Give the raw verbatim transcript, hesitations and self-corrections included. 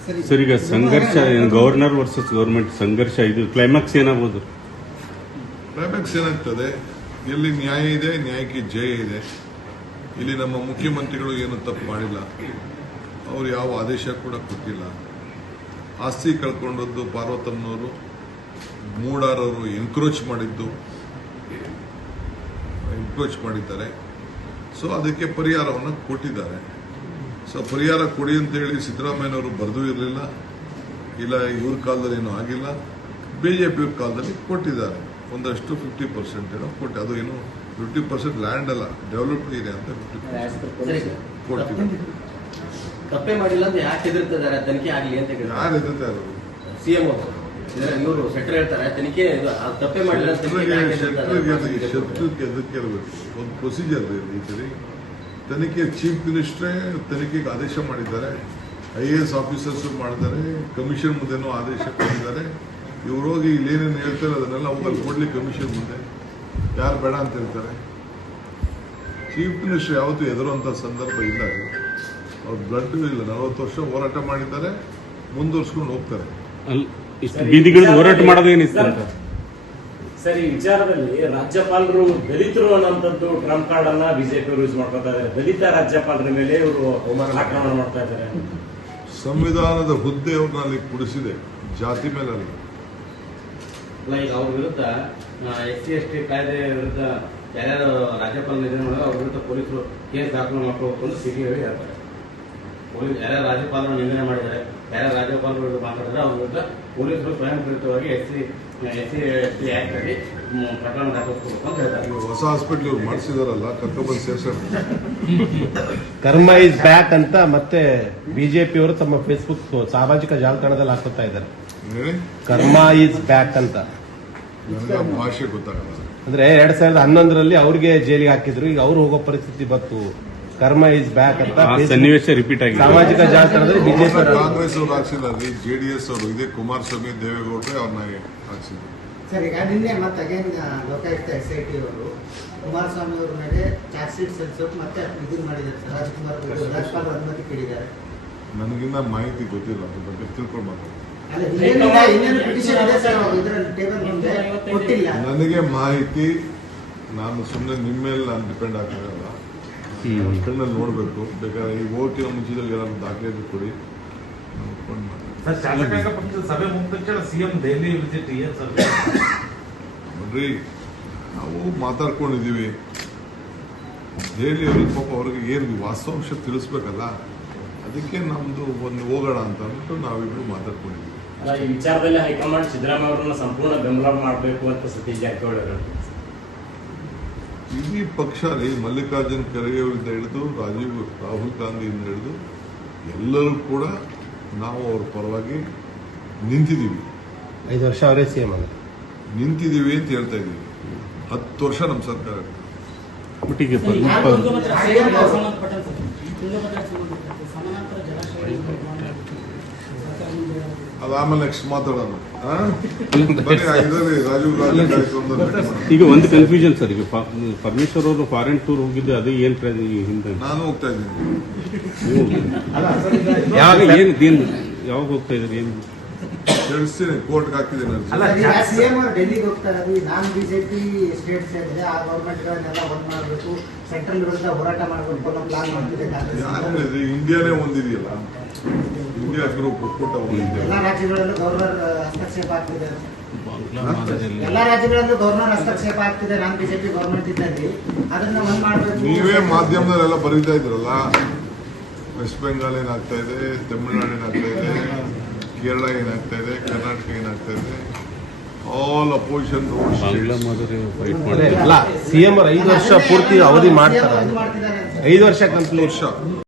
Sir ಈಗ ಸಂಘರ್ಷ governor versus government ಸಂಘರ್ಷ ಇದು ಕ್ಲೈಮ್ಯಾಕ್ಸ್ ಏನಾಗಬಹುದು? ಕ್ಲೈಮ್ಯಾಕ್ಸ್ ಏನಾಗ್ತದೆ, ಎಲ್ಲಿ ನ್ಯಾಯ ಇದೆ ನ್ಯಾಯಕ್ಕೆ ಜಯ ಇದೆ. ಇಲ್ಲಿ ನಮ್ಮ ಮುಖ್ಯಮಂತ್ರಿಗಳು ಏನು ತಪ್ಪು ಮಾಡಿಲ್ಲ, ಅವರು ಯಾವ ಆದೇಶ ಕೂಡ ಕೊಟ್ಟಿಲ್ಲ. ಆಸ್ತಿ ಕಳ್ಕೊಂಡದ್ದು ಪಾರ್ವತಮ್ಮನವರು, ಮೂಡಾರವರು ಎನ್ಕ್ರೋಚ್ ಮಾಡಿದ್ದು ಎನ್ಕ್ರೋಚ್ ಮಾಡಿದ್ದಾರೆ. ಸೊ ಅದಕ್ಕೆ ಪರಿಹಾರವನ್ನು ಕೊಟ್ಟಿದ್ದಾರೆ. ಸೊ ಪರಿಹಾರ ಕೊಡಿ ಅಂತ ಹೇಳಿ ಸಿದ್ದರಾಮಯ್ಯನವರು ಬರೆದೂ ಇರಲಿಲ್ಲ, ಇಲ್ಲ ಇವ್ರ ಕಾಲದಲ್ಲಿ ಏನೂ ಆಗಿಲ್ಲ. ಬಿಜೆಪಿಯವ್ರ ಕಾಲದಲ್ಲಿ ಕೊಟ್ಟಿದ್ದಾರೆ ಒಂದಷ್ಟು ಫಿಫ್ಟಿ ಪರ್ಸೆಂಟ್ ಏನೋ ಕೊಟ್ಟು, ಅದು ಏನು ಫಿಫ್ಟಿ ಪರ್ಸೆಂಟ್ ಲ್ಯಾಂಡ್ ಅಲ್ಲ ಡೆವಲಪ್ಡ್ ಏರಿಯಾ ಅಂತ ಫಿಫ್ಟಿ ಪರ್ಸೆಂಟ್ ಕೊಟ್ಟಿದ್ದಾರೆ. ತಪ್ಪೇ ಮಾಡಿಲ್ಲ ಅಂತ ಯಾಕೆ ಹೆದರ್ತಿದ್ದಾರೆ? ತನಿಖೆ ಆಗಲಿ ಅಂತ ಯಾರು ಹೆದರ್ತಾ ಇರೋದು? ಸಿಎಂ ಇವರು ಸೆಕ್ಟರ್ ಹೇಳ್ತಾರೆ ತನಿಖೆ ತಪ್ಪೇ ಮಾಡಿಲ್ಲ. ಶತ್ರುಗೆ ಎದಕ್ಕೆ ಇರಬೇಕು, ಒಂದು ಪ್ರೊಸೀಜರ್ ಈ ಸರಿ ತನಿಖೆ ಚೀಫ್ ಮಿನಿಸ್ಟ್ರೇ ತನಿಖೆಗೆ ಆದೇಶ ಮಾಡಿದ್ದಾರೆ, ಐ ಎ ಎಸ್ ಆಫೀಸರ್ಸ್ ಮಾಡಿದ್ದಾರೆ, ಕಮಿಷನ್ ಮುಂದೆನೂ ಆದೇಶ ಕೊಟ್ಟಿದ್ದಾರೆ. ಇವ್ರು ಹೋಗಿ ಇಲ್ಲೇನೇನು ಹೇಳ್ತಾರೆ ಅದನ್ನೆಲ್ಲ ಹೋಗಲ್ಲಿ ಕೊಡ್ಲಿ ಕಮಿಷನ್ ಮುಂದೆ. ಯಾರು ಬೇಡ ಅಂತ ಹೇಳ್ತಾರೆ? ಚೀಫ್ ಮಿನಿಸ್ಟರ್ ಯಾವತ್ತೂ ಎದುರುವಂಥ ಸಂದರ್ಭ ಇಲ್ಲ. ಅವ್ರ ಬ್ಲಡ್ ಇಲ್ಲ, ನಲವತ್ತು ವರ್ಷ ಹೋರಾಟ ಮಾಡಿದ್ದಾರೆ, ಮುಂದುವರ್ಸ್ಕೊಂಡು ಹೋಗ್ತಾರೆ. ಬೀದಿಗಳು ಹೋರಾಟ ಮಾಡೋದೇನಿತ್ತು ಅಂತ ಸರ್, ಈ ವಿಚಾರದಲ್ಲಿ ರಾಜ್ಯಪಾಲರು ದಲಿತರು ಅನ್ನೋಂಥದ್ದು ಟ್ರಂಪ್ ಕಾರ್ಡ್ ಅನ್ನ ಬಿಜೆಪಿ ಯೂಸ್ ಮಾಡ್ಕೊತಾ ಇದ್ದಾರೆ. ದಲಿತ ರಾಜ್ಯಪಾಲರ ಮೇಲೆ ಇವರು ಆಕ್ರಮಣ ಮಾಡ್ತಾ ಇದ್ದಾರೆ. ಸಂವಿಧಾನದ ಹುದ್ದೆ ಅವ್ರನ್ನ ಅಲ್ಲಿ ಕುಡಿಸಿದೆ, ಜಾತಿ ಮೇಲೆ ಅಲ್ಲ. ಈಗ ಅವ್ರ ವಿರುದ್ಧ ಎಸ್ ಸಿ ಎಸ್ ಟಿ ಕಾಯ್ದೆ ವಿರುದ್ಧ ಯಾರ್ಯಾರು ರಾಜ್ಯಪಾಲ ನಿಧನ ಮಾಡಿದ್ರೆ ಅವ್ರ ವಿರುದ್ಧ ಪೊಲೀಸರು ಕೇಸ್ ದಾಖಲು ಮಾಡ್ಕೋಬೇಕು ಅಂತ ಸಿಟಿ ಹೇಳಿ ಹೇಳ್ತಾರೆ. ಪೊಲೀಸ್ ಯಾರ್ಯಾರು ರಾಜ್ಯಪಾಲರು ನಿಂದನೆ ಮಾಡಿದ್ದಾರೆ, ಯಾರ್ಯಾರು ರಾಜ್ಯಪಾಲರ ವಿರುದ್ಧ ಮಾತಾಡಿದ್ರೆ ಅವ್ರ ವಿರುದ್ಧ ಪೊಲೀಸರು ಸ್ವಯಂ ಪ್ರೇರಿತವಾಗಿ S C S C S T act ಅಲ್ಲಿ ಪ್ರಕರಣ ದಾಖಲಿಸಬೇಕು ಅಂತ ಹೇಳ್ತಾರೆ. ಹೊಸ ಹಾಸ್ಪಿಟ್ಲ್ ಇವ್ರು ಮಾಡಿಸಿದಾರಲ್ಲ, ಕರ್ಕೊಂಡ್ಬಂದು ಸೇರ್ಸೋಣ. ಕರ್ಮ ಇಸ್ ಬ್ಯಾಕ್ ಅಂತ ಮತ್ತೆ ಬಿಜೆಪಿ ಅವರು ತಮ್ಮ ಫೇಸ್ಬುಕ್ ಸಾಮಾಜಿಕ ಜಾಲತಾಣದಲ್ಲಿ ಹಾಕುತ್ತಾ ಇದ್ದಾರೆ. ಕರ್ಮ ಇಸ್ ಬ್ಯಾಕ್ ಅಂತ. ನನಗೆ ಭಾಷೆ ಗೊತ್ತಾಗಲ್ಲ. ಅಂದ್ರೆ ಎರಡ್ ಸಾವಿರದ ಹನ್ನೊಂದರಲ್ಲಿ ಅವ್ರಿಗೆ ಜೈಲಿಗೆ ಹಾಕಿದ್ರು, ಈಗ ಅವ್ರು ಹೋಗೋ ಪರಿಸ್ಥಿತಿ ಬಂತು. ಕರ್ಮ ಇಸ್ ಬ್ಯಾಕ್ ಅಂತ ಸನ್ನಿವೇಶ ರಿಪೀಟ್ ಆಗಿದೆ ಸಾಮಾಜಿಕ ಜಾಲತಾಣದಲ್ಲಿ ಬಿಜೆಪಿ ಕಾಂಗ್ರೆಸ್ ಅವರು ಹಾಕ್ಸಿಲ್ಲ, ಜೆಡಿಎಸ್ ಅವರು ಇದೇ ಕುಮಾರಸ್ವಾಮಿ ದೇವೇಗೌಡರು ಅವ್ರನ್ನ ಹಾಕ್ಸಿದ್ರು. ಸರ್, ಈಗ ನಿನ್ನೆ ಮತ್ತೆ again Lokayukta S I T ಅವರು ಕುಮಾರಸ್ವಾಮಿ ಅವರ ಮೇಲೆ ಚಾರ್ಜ್ ಶೀಟ್ ಸಲ್ಲಿಸೋಕೆ ಮತ್ತೆ ಇದನ್ನ ಮಾಡಿದ್ದಾರೆ ಸರ್. ರಾಜ್ಕುಮಾರ್ ರಾಜ್ಯಪಾಲರ ಅನುಮತಿ ಕೇಳಿದ್ದಾರೆ. ನನಗಿನ್ನ ಮಾಹಿತಿ ಗೊತ್ತಿಲ್ಲ, ಅದ್ರ ಬಗ್ಗೆ ತಿಳ್ಕೊಂಡು ಮಾತಾಡ್ತೀನಿ. ನನಗೆ ಮಾಹಿತಿ, ನಾನು ಸುಮ್ಮನೆ ನಿಮ್ಮ ಮೇಲೆ ನಾನು ಡಿಪೆಂಡ್ ಆಗ್ತಾರಲ್ಲ, ಕಣ್ಣಲ್ಲಿ ನೋಡಬೇಕು. ಬೇಕಾದ್ರೆ ಈ ಓಟಿನ ಮುಂಚಿದಲ್ಲಿ ಏನಾದ್ರು ದಾಖಲೆ ಕೊಡಿ, ಸಭೆ ಮುಗಿದ ತಕ್ಷಣ ಸಿಎಂ ದೆಹಲಿ ವಿಸಿಟ್ ನೋಡ್ರಿ. ನಾವು ಮಾತಾಡ್ಕೊಂಡಿದ್ದೀವಿ, ದೆಹಲಿಯವ್ರಿಗೆ ಪಾಪ ಅವ್ರಿಗೆ ಏನು ವಾಸ್ತವಾಂಶ ತಿಳಿಸ್ಬೇಕಲ್ಲ, ಅದಕ್ಕೆ ನಮ್ದು ಒಂದು ಹೋಗೋಣ ಅಂತ ಅಂದ್ಬಿಟ್ಟು ನಾವಿಬ್ರು ಮಾತಾಡ್ಕೊಂಡಿದ್ದೀವಿ. ಈ ವಿಚಾರದಲ್ಲಿ ಹೈಕಮಾಂಡ್ ಸಿದ್ದರಾಮಯ್ಯ ಅವರನ್ನ ಸಂಪೂರ್ಣ ಬೆಂಬಲ ಮಾಡಬೇಕು ಅಂತ ಸತೀಶ್ ಜಾರಕಿಹೊಳಿ ಅವರು. ಇಡೀ ಪಕ್ಷ ರೀ, ಮಲ್ಲಿಕಾರ್ಜುನ್ ಖರ್ಗೆ ಅವರಿಂದ ಹಿಡಿದು ರಾಜೀವ್ ರಾಹುಲ್ ಗಾಂಧಿಯಿಂದ ಹಿಡಿದು ಎಲ್ಲರೂ ಕೂಡ ನಾವು ಅವ್ರ ಪರವಾಗಿ ನಿಂತಿದ್ದೀವಿ. ಐದು ವರ್ಷ ಅವರೇ ಸಿಎಂ ಅಲ್ಲ ನಿಂತಿದ್ದೀವಿ ಅಂತ ಹೇಳ್ತಾ ಇದ್ದೀವಿ. ಹತ್ತು ವರ್ಷ ನಮ್ಮ ಸರ್ಕಾರ ಒಟ್ಟಿಗೆ ಅದಾದ್ಮೇಲೆ ನೆಕ್ಸ್ಟ್ ಮಾತಾಡೋಣ. ರಾಜೀವ್ ಗಾಂಧಿ ಈಗ ಒಂದು ಕನ್ಫ್ಯೂಷನ್ ಸರ್, ಈಗ ಪರಮೇಶ್ವರ್ ಅವರು ಫಾರಿನ್ ಟೂರ್ ಹೋಗಿದ್ದು ಅದು ಏನ್ ಹಿಂದೆ? ನಾನು ಹೋಗ್ತಾ ಇದ್ದೀನಿ. ಯಾವಾಗ ಏನು ಏನು ಯಾವಾಗ ಹೋಗ್ತಾ ಇದ್ದಾರೆ? ಏನು ತಿಳಿಸ್ತೀನಿ, ಕೋರ್ಟ್ಗೆ ಹಾಕಿದ್ದೀನಿ. ಸಿಎಂ ಅವರು ಡೆಲ್ಲಿಗೆ ಹೋಗ್ತಾ ಇರೋದು, ನಾನು ಬಿಜೆಪಿ ಸ್ಟೇಟ್ಸ್ ಏನಿದೆ ಆ ಗೌರ್ಮೆಂಟ್ ಗಳನ್ನೆಲ್ಲ ಒಂದ್ ಮಾಡಬೇಕು, ಸೆಂಟ್ರಲ್ ವಿರುದ್ಧ ಹೋರಾಟ ಮಾಡಬೇಕು ಅನ್ನೋ ಪ್ಲಾನ್ ಮಾಡ್ತಿದೆ. ಇಂಡಿಯಾನೇ ಒಂದಿದೆಯಲ್ಲ, ಇಂಡಿಯಾ ಗ್ರೂಪ್ ಒಕ್ಕೂಟ ಎಲ್ಲ ರಾಜ್ಯಗಳಲ್ಲೂ ಗವರ್ನರ್ ಹಸ್ತಕ್ಷೇಪ ಆಗ್ತಿದೆ. ಎಲ್ಲ ರಾಜ್ಯಗಳಲ್ಲೂ ಗವರ್ನರ್ ಹಸ್ತಕ್ಷೇಪ ಆಗ್ತಿದೆ. ನಾನು ಬಿಜೆಪಿ ಗವರ್ಮೆಂಟ್ ಇದ್ದಲ್ಲಿ ಅದನ್ನ ಒಂದ್ ಮಾಡಬೇಕು. ನೀವೇ ಮಾಧ್ಯಮದಲ್ಲೆಲ್ಲ ಬರೀತಾ ಇದ್ರಲ್ಲ, ವೆಸ್ಟ್ ಬೆಂಗಾಲ್ ಏನಾಗ್ತಾ ಇದೆ, ತಮಿಳುನಾಡು ಏನಾಗ್ತಾ ಇದೆ, ಕೇರಳ ಏನಾಗ್ತಾ ಇದೆ, ಕರ್ನಾಟಕ ಏನಾಗ್ತಾ ಇದೆ, ಆಲ್ ಅಪೋಸಿಷನ್ ಅಲ್ಲ. ಸಿಎಂ ಅವರು ಐದು ವರ್ಷ ಪೂರ್ತಿ ಅವಧಿ ಮಾಡ್ತಾರೆ, ಐದು ವರ್ಷ ಕಂಪ್ಲೀಟ್.